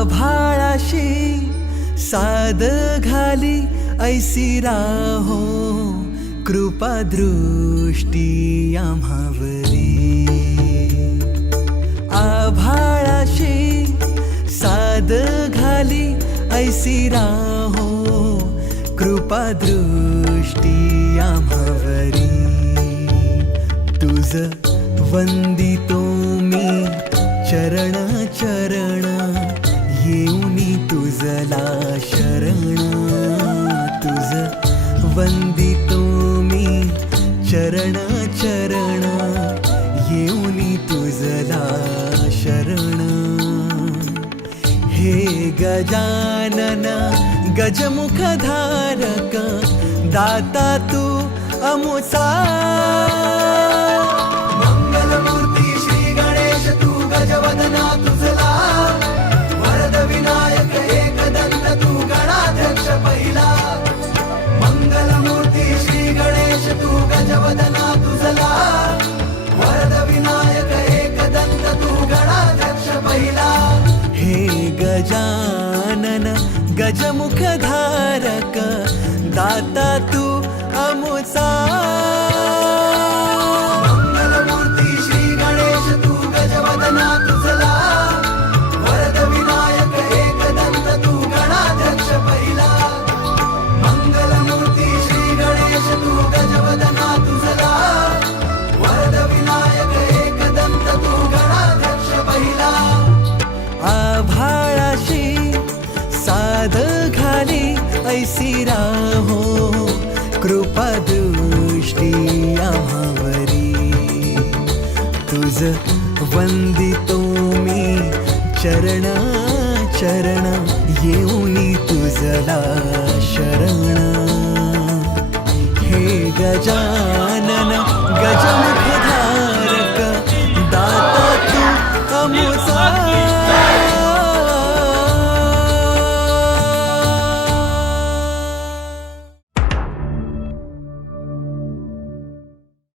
आभाळाशी साद घाली ऐसी राहो कृपा दृष्टी आम्हावरी। आभाळाशी साद घाली ऐसी राहो कृपा दृष्टी आम्हावरी। तुझ वंदितो मी चरण चरण येऊनी तुझला शरण। तुझ वंदितो मी चरण चरण येऊनी तुझला शरण। हे गजानन गजमुखधारक दाता तू अमुचा। मंगलमूर्ती श्री गणेश तू गजवदना तुझला। वरद विनायक एकदंत तू गणाध्यक्ष पहिला। मंगलमूर्ती श्री गणेश तू गजवदना तुझला। वरद विनायक एकदंत तू गणाध्यक्ष पहिला। हे गजानन गजमुखधारक दाता तू अमुचा। मंगलमूर्ती श्री गणेश तू गजवदना तुझला। वरद विनायक एकदंत तू गणाध्यक्ष पहिला। मंगलमूर्ती श्री गणेश तू गजवदना तुझला। वरद विनायक एकदंत तू गणाध्यक्ष पहिला। आभाळाशी साद घाली ऐसी राहो कृपा दृष्टी आम्हावरी। तुझ वंदितो मी चरण चरण येऊनी तुझला शरण। हे गजानन गजमुख